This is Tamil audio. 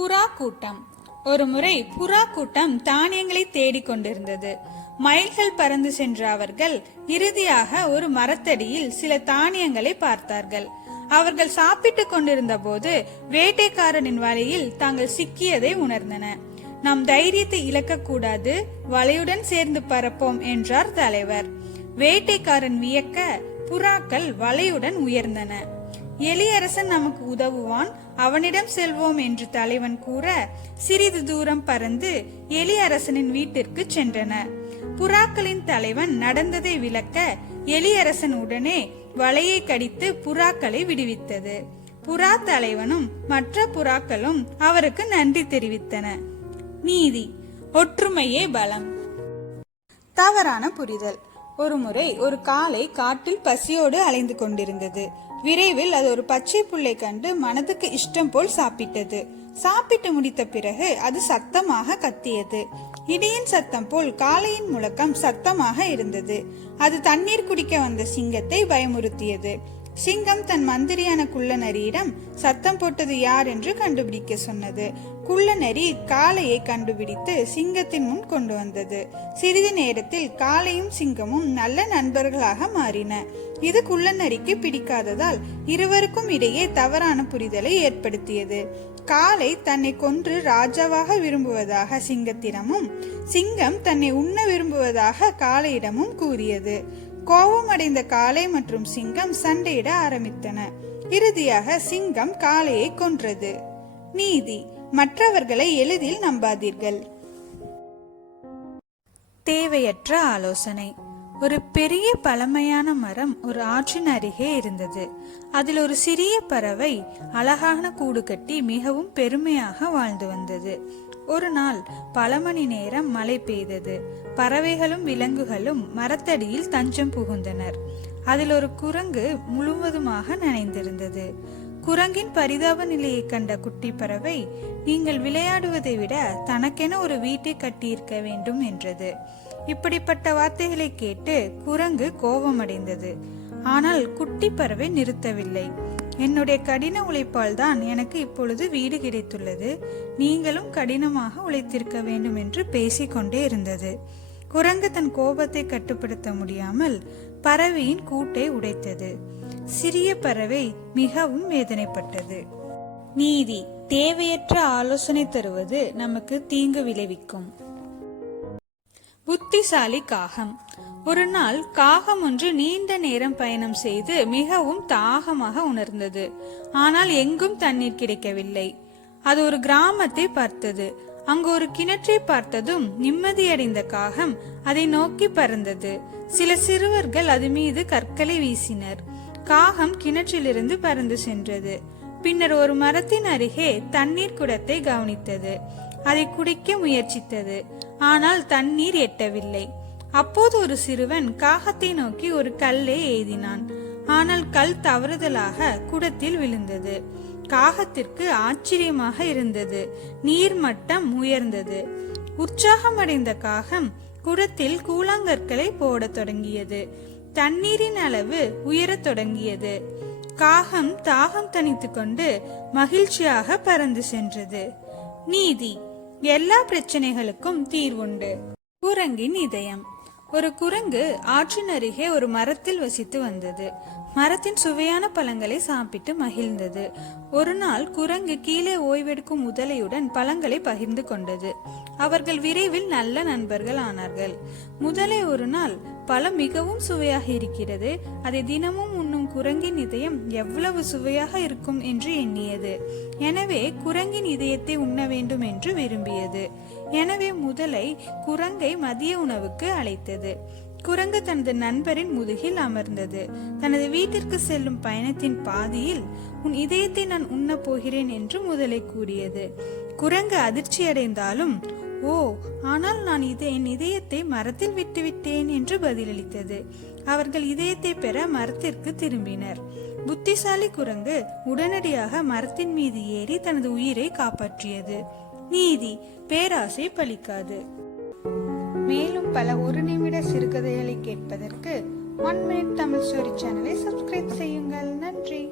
புறா கூட்டம் ஒரு முறை புறா கூட்டம் தானியங்களை தேடிக் கொண்டிருந்தது. மைல்கள் பறந்து சென்ற அவர்கள் இறுதியாக ஒரு மரத்தடியில் சில தானியங்களை பார்த்தார்கள். அவர்கள் சாப்பிட்டுக் கொண்டிருந்த போது வேட்டைக்காரனின் வலையில் தாங்கள் சிக்கியதை உணர்ந்தன. நம் தைரியத்தை இழக்கக்கூடாது வலையுடன் சேர்ந்து பறப்போம் என்றார் தலைவர். வேட்டைக்காரன் வியக்க புறாக்கள் வலையுடன் உயர்ந்தன. எலியரசன் நமக்கு உதவுவான் அவனிடம் செல்வோம் என்று தலைவன் கூற சிறிது தூரம் பறந்து எலியரசனின் வீட்டிற்கு சென்றன. புறாக்களின் தலைவன் நடந்ததை விளக்க எலியரசன் உடனே வலையை கடித்து புறாக்களை விடுவித்தது. புறா தலைவனும் மற்ற புறாக்களும் அவருக்கு நன்றி தெரிவித்தன. நீதி ஒற்றுமையே பலம். தவறான புரிதல். ஒருமுறை ஒரு காளை காட்டில் பசியோடு அலைந்து கொண்டிருந்தது. விரைவில் அது ஒரு பச்சை புல்லை கண்டு மனதுக்கு இஷ்டம் போல் சாப்பிட்டது. சாப்பிட்டு முடித்த பிறகு அது சத்தமாக கத்தியது. இடியின் சத்தம் போல் காளையின் முழக்கம் சத்தமாக இருந்தது. அது தண்ணீர் குடிக்க வந்த சிங்கத்தை பயமுறுத்தியது. சிங்கம் தன் மந்திரியான குள்ளநரியிடம் சத்தம் போட்டது யார்? என்று கண்டுபிடிக்க சொன்னது. குள்ளநரி காளையை கண்டுபிடித்து சிங்கத்தின் முன் கொண்டு வந்தது. சிறிது நேரத்தில் காளையும் சிங்கமும் நல்ல நண்பர்களாக மாறின. இது குள்ளநரிக்கு பிடிக்காததால் இருவருக்கும் இடையே தவறான புரிதலை ஏற்படுத்தியது. காளை தன்னை கொன்று ராஜாவாக விரும்புவதாக சிங்கத்திடமும் சிங்கம் தன்னை உண்ண விரும்புவதாக காளையிடமும் கூறியது. கோபமடைந்த காளை மற்றும் சிங்கம் சண்டையிட ஆரம்பித்தன. இறுதியாக சிங்கம் காளையை கொன்றது. நீதி. மற்றவர்களை எளிதில் நம்பாதீர்கள். தேவையற்ற ஆலோசனை. ஒரு பெரிய பழமையான மரம் ஒரு ஆற்றின் அருகே இருந்தது. அதில் ஒரு சிறிய பறவை அழகான கூடு கட்டி மிகவும் பெருமையாக வாழ்ந்து வந்தது. ஒரு நாள் பல மணி நேரம் மழை பெய்தது. பறவைகளும் விலங்குகளும் மரத்தடியில் தஞ்சம் புகுந்தனர். அதில் ஒரு குரங்கு முழுவதுமாக நனைந்திருந்தது. குரங்கின் பரிதாப நிலையை கண்ட குட்டி பறவை நீங்கள் விளையாடுவதை விட தனக்கென ஒரு வீட்டை கட்டியிருக்க வேண்டும் என்றது. இப்படிப்பட்ட வார்த்தைகளை கேட்டு குரங்கு கோபமடைந்தது. ஆனால் குட்டி பறவை நிறுத்தவில்லை. என்னுடைய கடின உழைப்பால் தான் எனக்கு இப்பொழுது வீடு கிடைத்துள்ளது. நீங்களும் கடினமாக உழைத்திருக்க வேண்டும் என்று பேசிக்கொண்டே இருந்தது. குரங்கு தன் கோபத்தை கட்டுப்படுத்த முடியாமல் பறவையின் கூட்டை உடைத்தது. சிறிய பறவை மிகவும் வேதனைப்பட்டது. நீதி தேவையற்ற ஆலோசனை தருவது நமக்கு தீங்கு விளைவிக்கும். புத்திசாலி காகம். ஒரு நாள் காகம் ஒன்று நீண்ட நேரம் பயணம் செய்து மிகவும் தாகமாக உணர்ந்தது. ஆனால் எங்கும் தண்ணீர் கிடைக்கவில்லை. அது ஒரு கிராமத்தை பார்த்தது. அங்கு ஒரு கிணற்றை பார்த்ததும் நிம்மதியடைந்த காகம் அதை நோக்கி பறந்தது. சில சிறுவர்கள் அது மீது கற்களை வீசினர். காகம் கிணற்றிலிருந்து பறந்து சென்றது. பின்னர் ஒரு மரத்தின் அருகே தண்ணீர் குடத்தை கவனித்தது. அதை குடிக்க முயற்சித்தது. ஆனால் தண்ணீர் எட்டவில்லை. அப்போது ஒரு சிறுவன் காகத்தை நோக்கி ஒரு கல்லை எய்தினான். ஆனால் கல் தவறுதலாக குடத்தில் விழுந்தது. காகத்திற்கு ஆச்சரியமாக இருந்தது. நீர் மட்டம் உயர்ந்தது. உற்சாகமடைந்த காகம் குடத்தில் கூழாங்கற்களை போடத் தொடங்கியது. தண்ணீரின் அளவு உயரத் தொடங்கியது. காகம் தாகம் தணித்துக் கொண்டு மகிழ்ச்சியாக பறந்து சென்றது. நீதி. எல்லா பிரச்சனைகளுக்கும் தீர்வுண்டு. குரங்கின் இதயம். ஒரு குரங்கு ஆற்றின் அருகே ஒரு மரத்தில் வசித்து வந்தது. மரத்தின் சுவையான பழங்களை சாப்பிட்டு மகிழ்ந்தது. ஒரு நாள் குரங்கு கீழே ஓய்வெடுக்கும் முதலையுடன் பழங்களை பகிர்ந்து கொண்டது. அவர்கள் விரைவில் நல்ல நண்பர்கள் ஆனார்கள். முதலை ஒரு நாள் பழம் மிகவும் சுவையாக இருக்கிறது. அதை தினமும் உண்ணும் குரங்கின் இதயம் எவ்வளவு சுவையாக இருக்கும்? என்று எண்ணியது. எனவே குரங்கின் இதயத்தை உண்ண வேண்டும் என்று விரும்பியது. எனவே முதலை குரங்கை மதிய உணவுக்கு அழைத்தது. குரங்கு தனது நண்பரின் முதுகில் அமர்ந்தது. தனது வீட்டிற்கு செல்லும் பயணத்தின் பாதியில் உன் இதயத்தை நான் உண்ண போகிறேன் என்று முதலை கூறியது. குரங்கு அதிர்ச்சி அடைந்தாலும் ஓ ஆனால் நான் இது என் இதயத்தை மரத்தில் விட்டுவிட்டேன் என்று பதிலளித்தது. அவர்கள் இதயத்தை பெற மரத்திற்கு திரும்பினர். புத்திசாலி குரங்கு உடனடியாக மரத்தின் மீது ஏறி தனது உயிரை காப்பாற்றியது. நீதி பேராசை பலிக்காது. மேலும் பல ஒரு நிமிட சிறுகதைகளை கேட்பதற்கு ஒன் மினிட் தமிழ் ஸ்டோரி சேனலை சப்ஸ்கிரைப் செய்யுங்கள். நன்றி.